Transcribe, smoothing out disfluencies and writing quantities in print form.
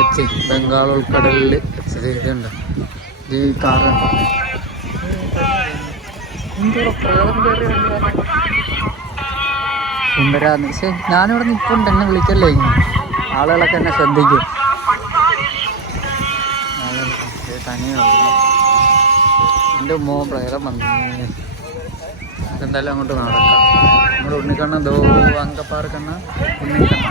എത്തി. ബംഗാൾ ഉൾക്കടലിൽ ഇതുണ്ട്. ഈ കാറുണ്ട്. സുന്ദരാന്ന്. പക്ഷേ ഞാനിവിടെ നിൽപ്പുണ്ട്, എന്നെ വിളിക്കല്ലേ ഇങ്ങനെ. ആളുകളൊക്കെ എന്നെ ശ്രദ്ധിക്കും. തനിയാണ് എൻ്റെ പ്രേതം വന്നു. എന്തായാലും അങ്ങോട്ട് നടക്കാം. നമ്മുടെ ഉണ്ണിക്കണ്ണ ദോ അങ്കപ്പാറക്കണ്ണ ഉണ്ണിക്കണ്ണ